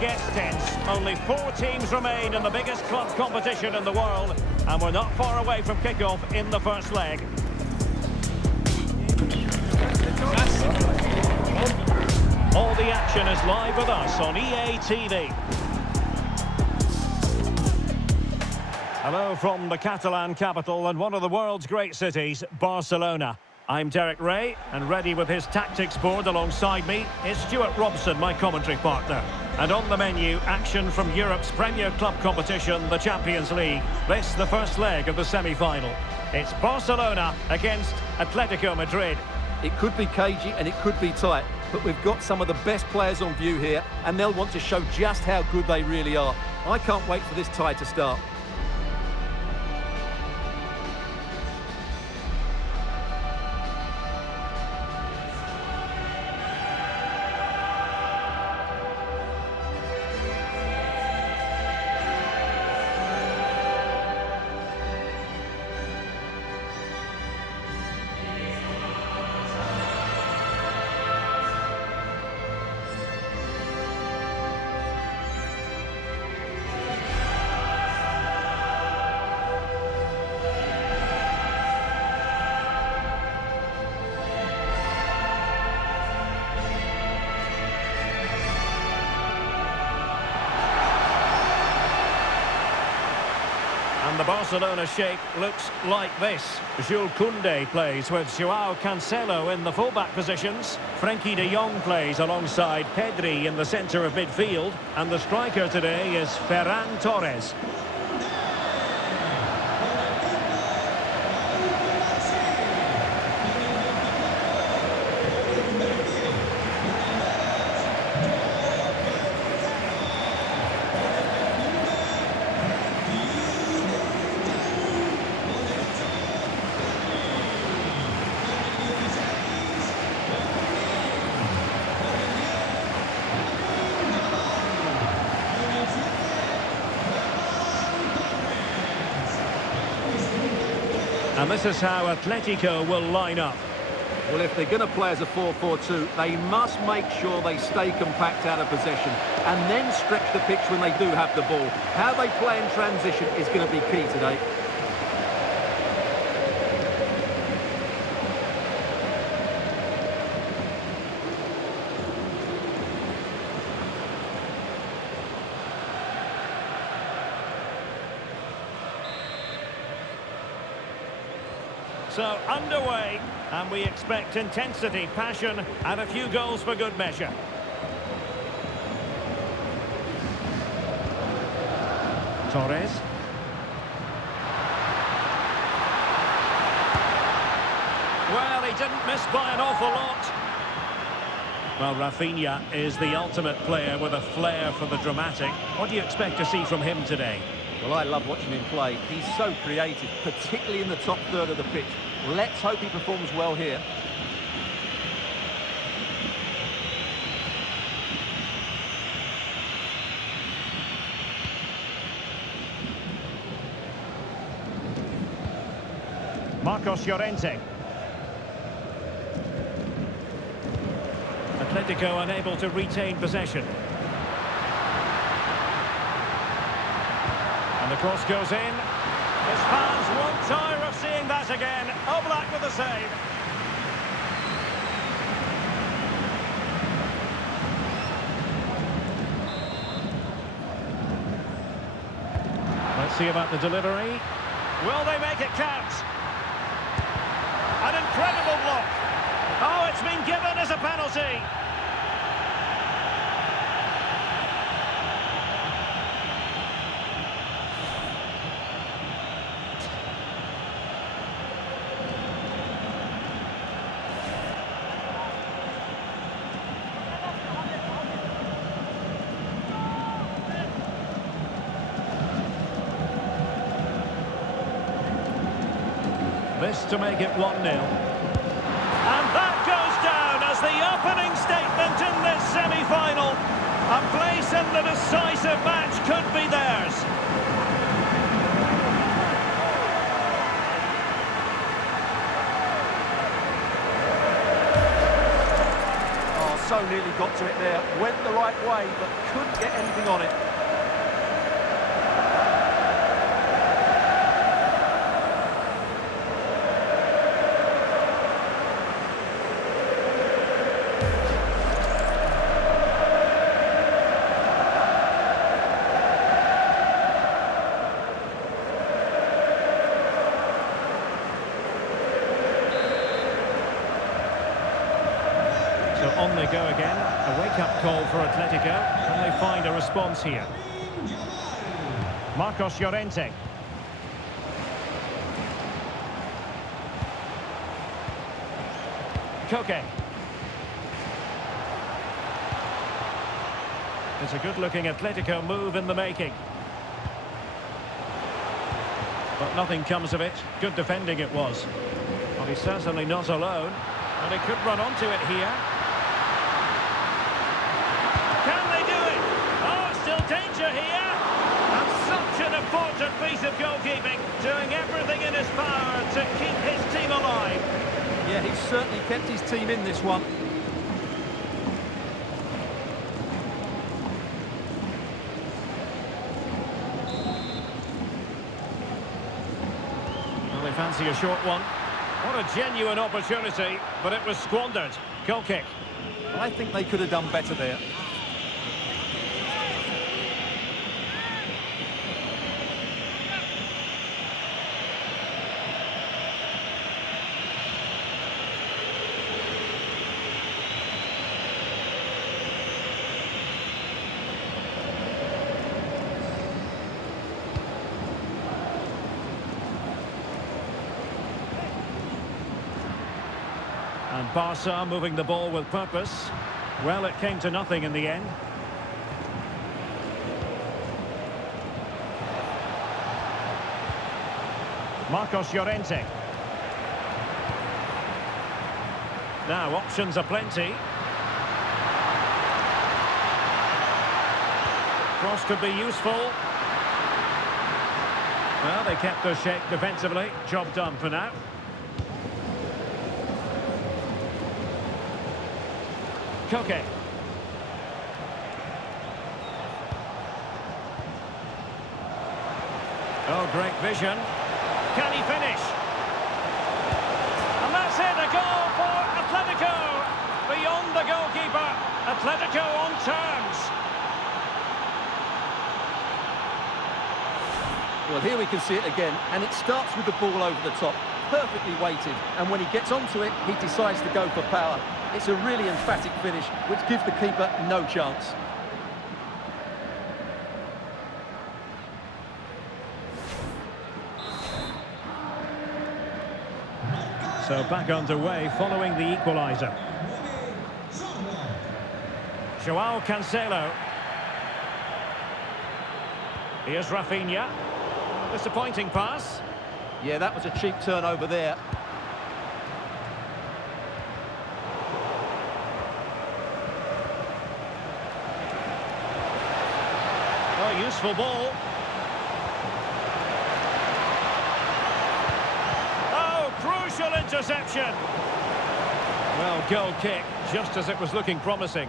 gets tense. Only 4 teams remain in the biggest club competition in the world, and we're not far away from kickoff in the first leg. All the action is live with us on EA TV. Hello from the Catalan capital and one of the world's great cities, Barcelona. I'm Derek Ray, and ready with his tactics board alongside me is Stuart Robson, my commentary partner. And on the menu, action from Europe's premier club competition, the Champions League. This, the first leg of the semi-final. It's Barcelona against Atletico Madrid. It could be cagey and it could be tight, but we've got some of the best players on view here, and they'll want to show just how good they really are. I can't wait for this tie to start. And the Barcelona shape looks like this. Jules Koundé plays with Joao Cancelo in the fullback positions. Frenkie de Jong plays alongside Pedri in the centre of midfield. And the striker today is Ferran Torres. And this is how Atletico will line up. Well, if they're going to play as a 4-4-2, they must make sure they stay compact out of possession and then stretch the pitch when they do have the ball. How they play in transition is going to be key today. So underway, and we expect intensity, passion, and a few goals for good measure. Torres. Well, he didn't miss by an awful lot. Well, Rafinha is the ultimate player with a flair for the dramatic. What do you expect to see from him today? Well, I love watching him play. He's so creative, particularly in the top third of the pitch. Let's hope he performs well here. Marcos Llorente. Atletico unable to retain possession. And the cross goes in. His fans won't tire of seeing that again. Oblak with the save. Let's see about the delivery. Will they make it count? An incredible block. Oh, it's been given as a penalty. This to make it 1-0. And that goes down as the opening statement in this semi-final. A place in the decisive match could be theirs. So so nearly got to it there. Went the right way, but couldn't get anything on it. So on they go again. A wake-up call for Atletico. Can they find a response here? Marcos Llorente. Koke. It's a good-looking Atletico move in the making. But nothing comes of it. Good defending it was. Well, he's certainly not alone. And he could run onto it here. Can they do it? Oh, still danger here. And such an important piece of goalkeeping. Doing everything in his power to keep his team alive. Yeah, he's certainly kept his team in this one. Well, they fancy a short one. What a genuine opportunity, but it was squandered. Goal kick. I think they could have done better there. And Barca moving the ball with purpose. Well, it came to nothing in the end. Marcos Llorente. Now, options are plenty. Cross could be useful. Well, they kept their shape defensively. Job done for now. Koke. Oh, great vision. Can he finish? And that's it, a goal for Atletico. Beyond the goalkeeper. Atletico on terms. Well, here we can see it again, and it starts with the ball over the top. Perfectly weighted, and when he gets onto it, he decides to go for power. It's a really emphatic finish, which gives the keeper no chance. So back underway following the equaliser. Joao Cancelo. Here's Rafinha. Disappointing pass. Yeah, that was a cheap turnover there. Oh, useful ball. Oh, crucial interception. Well, goal kick, just as it was looking promising.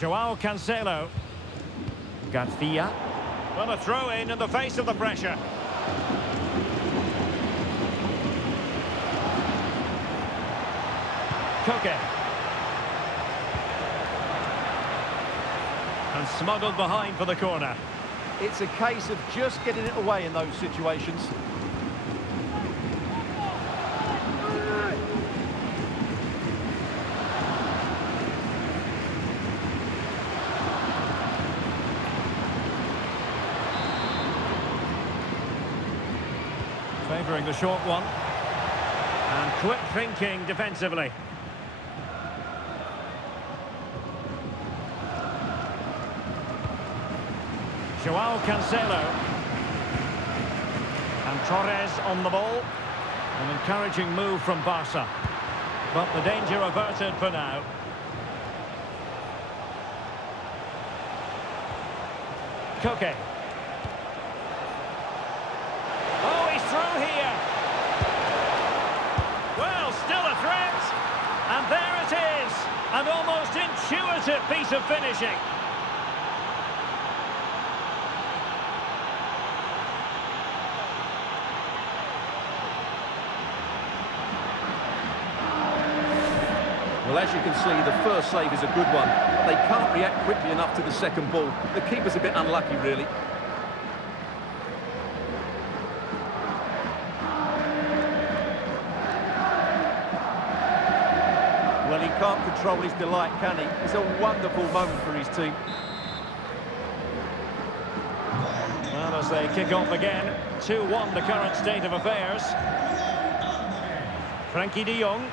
Joao Cancelo. Garcia. Well, a throw-in the face of the pressure. Koke. And smuggled behind for the corner. It's a case of just getting it away in those situations. Favouring the short one. And quick thinking defensively. Joao Cancelo. And Torres on the ball. An encouraging move from Barca. But the danger averted for now. Koke. Oh, he's through here. Well, still a threat. And there it is. An almost intuitive piece of finishing. Well, as you can see, the first save is a good one. They can't react quickly enough to the second ball. The keeper's a bit unlucky, really. Well, he can't control his delight, can he? It's a wonderful moment for his team. Well, as they kick off again, 2-1 the current state of affairs. Frankie de Jong.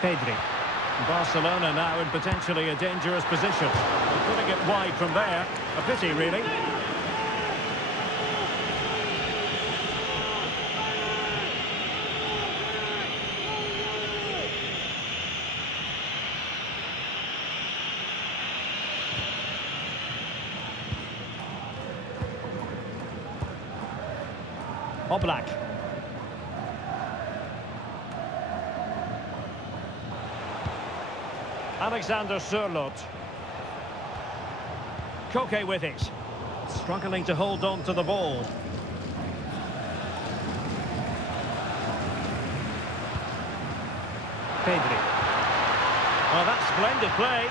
Pedri. Barcelona now in potentially a dangerous position. Putting it wide from there. A pity, really. Oblak. Alexander Sørloth. Koke with it. Struggling to hold on to the ball. Pedri. Well, that's splendid play.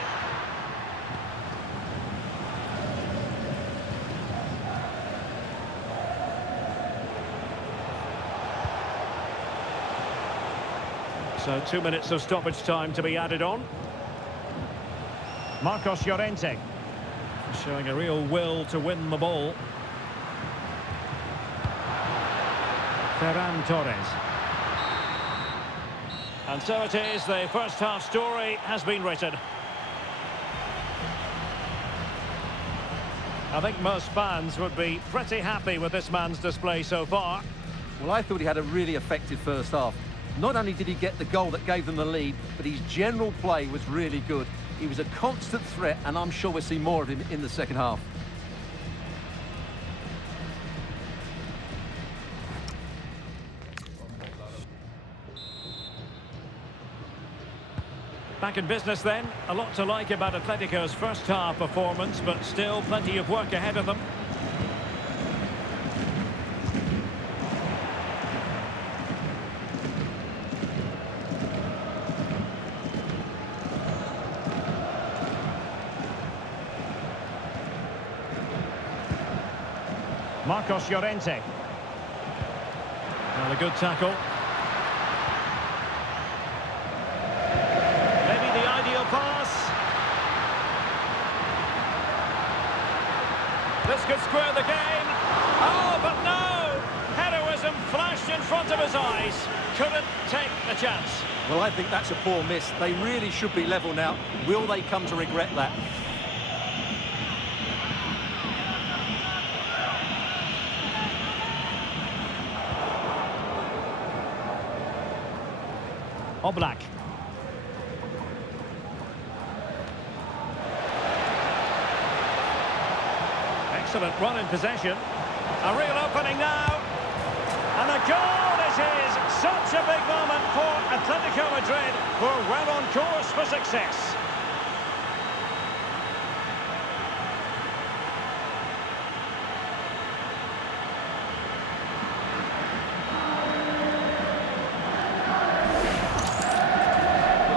So 2 minutes of stoppage time to be added on. Marcos Llorente showing a real will to win the ball. Ferran Torres. And so it is, the first half story has been written. I think most fans would be pretty happy with this man's display so far. Well, I thought he had a really effective first half. Not only did he get the goal that gave them the lead, but his general play was really good. He was a constant threat, and I'm sure we'll see more of him in the second half. Back in business then. A lot to like about Atletico's first half performance, but still plenty of work ahead of them. Marcos Llorente. Well, a good tackle. Maybe the ideal pass. This could square the game. Oh, but no! Heroism flashed in front of his eyes. Couldn't take the chance. Well, I think that's a poor miss. They really should be level now. Will they come to regret that? Oblak. Excellent run in possession. A real opening now. And a goal it is. Such a big moment for Atletico Madrid, who are well on course for success.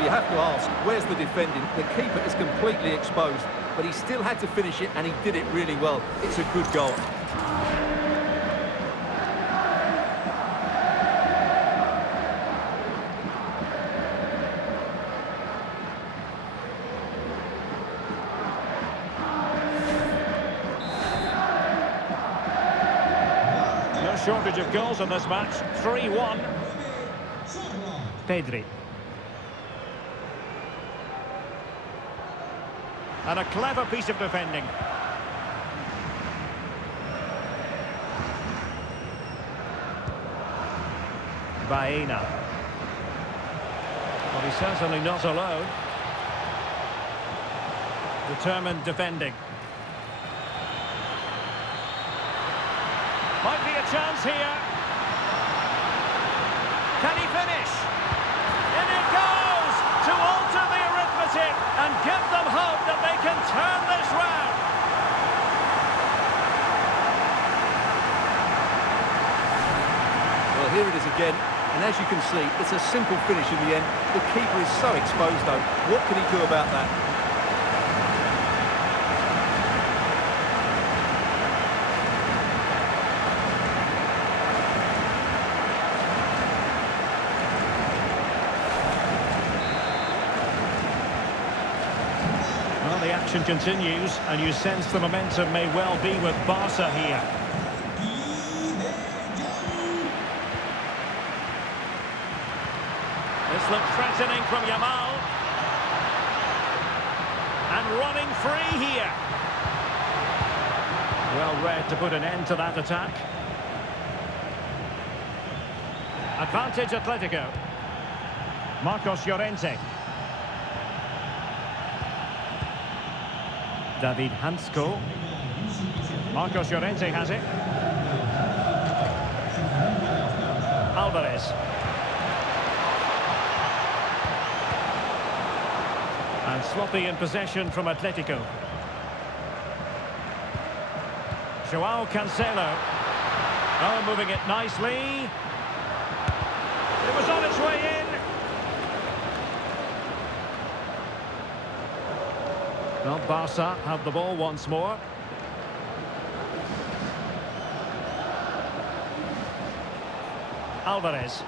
You have to ask, where's the defending? The keeper is completely exposed, but he still had to finish it, and he did it really well. It's a good goal. No shortage of goals in this match. 3-1. Pedri. And a clever piece of defending. Baena. Well, he's certainly not alone. Determined defending. Might be a chance here. Can he finish? In it goes! To alter the arithmetic and give them hope that they can turn this round. Well, here it is again. And as you can see, it's a simple finish in the end. The keeper is so exposed, though. What can he do about that? Well, the action continues, and you sense the momentum may well be with Barca here. This looks threatening from Yamal. And running free here. Well read to put an end to that attack. Advantage Atletico. Marcos Llorente. David Hansko. Marcos Llorente has it. Alvarez. And sloppy in possession from Atletico. Joao Cancelo. Oh, moving it nicely. It was on its way in. Well, Barca have the ball once more. Alvarez.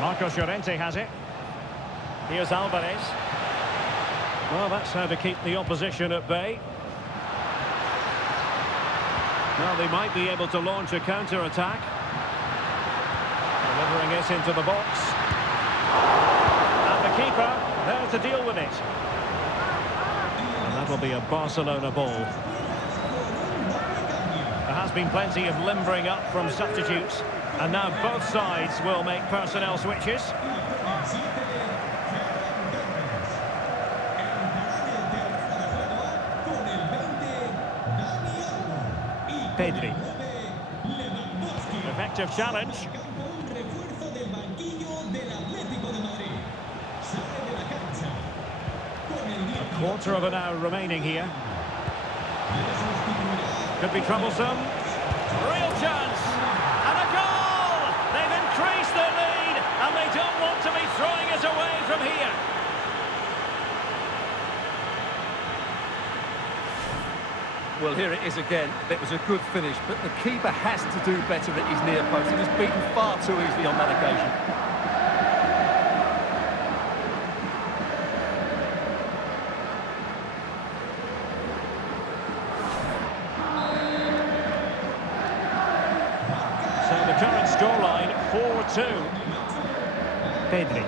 Marcos Llorente has it. Here's Alvarez. Well, that's how to keep the opposition at bay. Well, they might be able to launch a counter-attack. Delivering it into the box. And the keeper there to deal with it. And that will be a Barcelona ball. There has been plenty of limbering up from substitutes. And now both sides will make personnel switches. Pedri. Effective challenge. A quarter of an hour remaining here. Could be troublesome. Real chance. And a goal! They've increased their lead and they don't want to be throwing it away from here. Well, here it is again. It was a good finish, but the keeper has to do better at his near post. He was beaten far too easily on that occasion. So the current scoreline, 4-2. Pedri.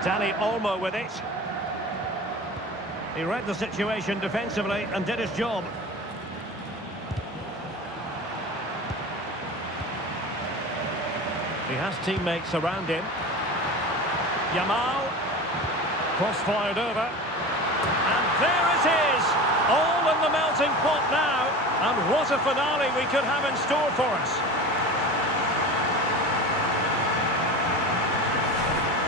Dani Olmo with it. He read the situation defensively and did his job. He has teammates around him. Yamal. Cross-fired over. And there it is! All in the melting pot now. And what a finale we could have in store for us.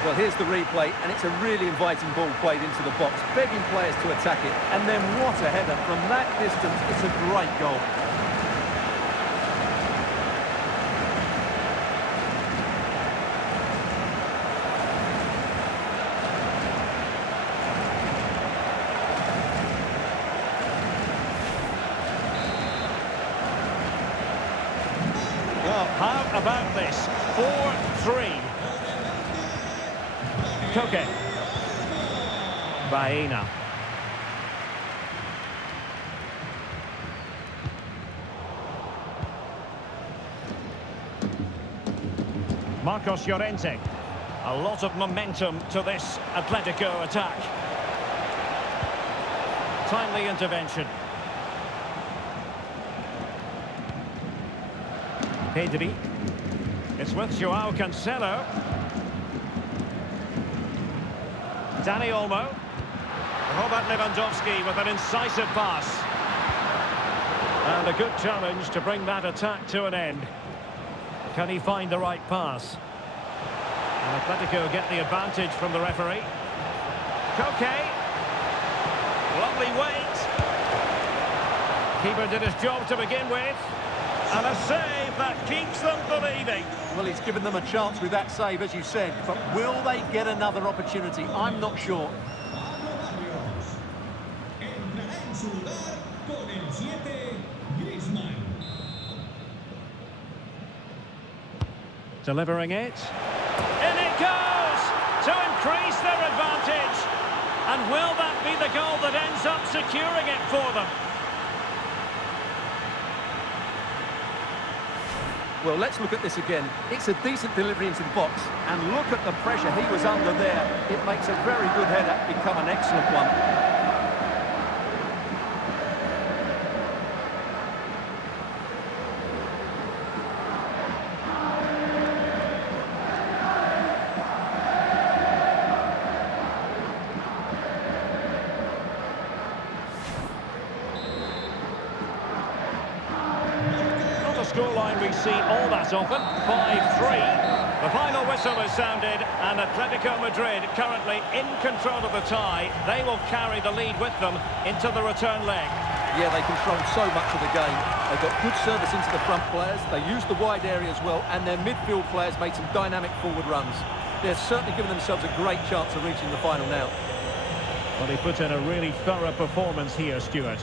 Well, here's the replay, and it's a really inviting ball played into the box, begging players to attack it. And then what a header. From that distance, it's a great goal. Well, how about this? 4-3. Koke. Baena. Marcos Llorente. A lot of momentum to this Atletico attack. Timely intervention. Pedri. It's with Joao Cancelo. Dani Olmo. Robert Lewandowski with an incisive pass. And a good challenge to bring that attack to an end. Can he find the right pass? And Atletico get the advantage from the referee. Koke. Lovely wait. Keeper did his job to begin with. And a save that keeps them believing. Well, he's given them a chance with that save, as you said. But will they get another opportunity? I'm not sure. Delivering it. In it goes! To increase their advantage. And will that be the goal that ends up securing it for them? Well, let's look at this again. It's a decent delivery into the box. And look at the pressure he was under there. It makes a very good header become an excellent one. Scoreline we see all that often, 5-3. The final whistle is sounded and Atletico Madrid currently in control of the tie. They will carry the lead with them into the return leg. Yeah, they control so much of the game. They got good service into the front players, they used the wide area as well, and their midfield players made some dynamic forward runs. They're certainly giving themselves a great chance of reaching the final now. Well, he put in a really thorough performance here, Stuart.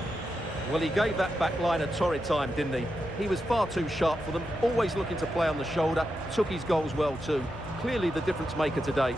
Well, he gave that back line a torrid time, didn't he? He was far too sharp for them, always looking to play on the shoulder, took his goals well too. Clearly the difference maker today.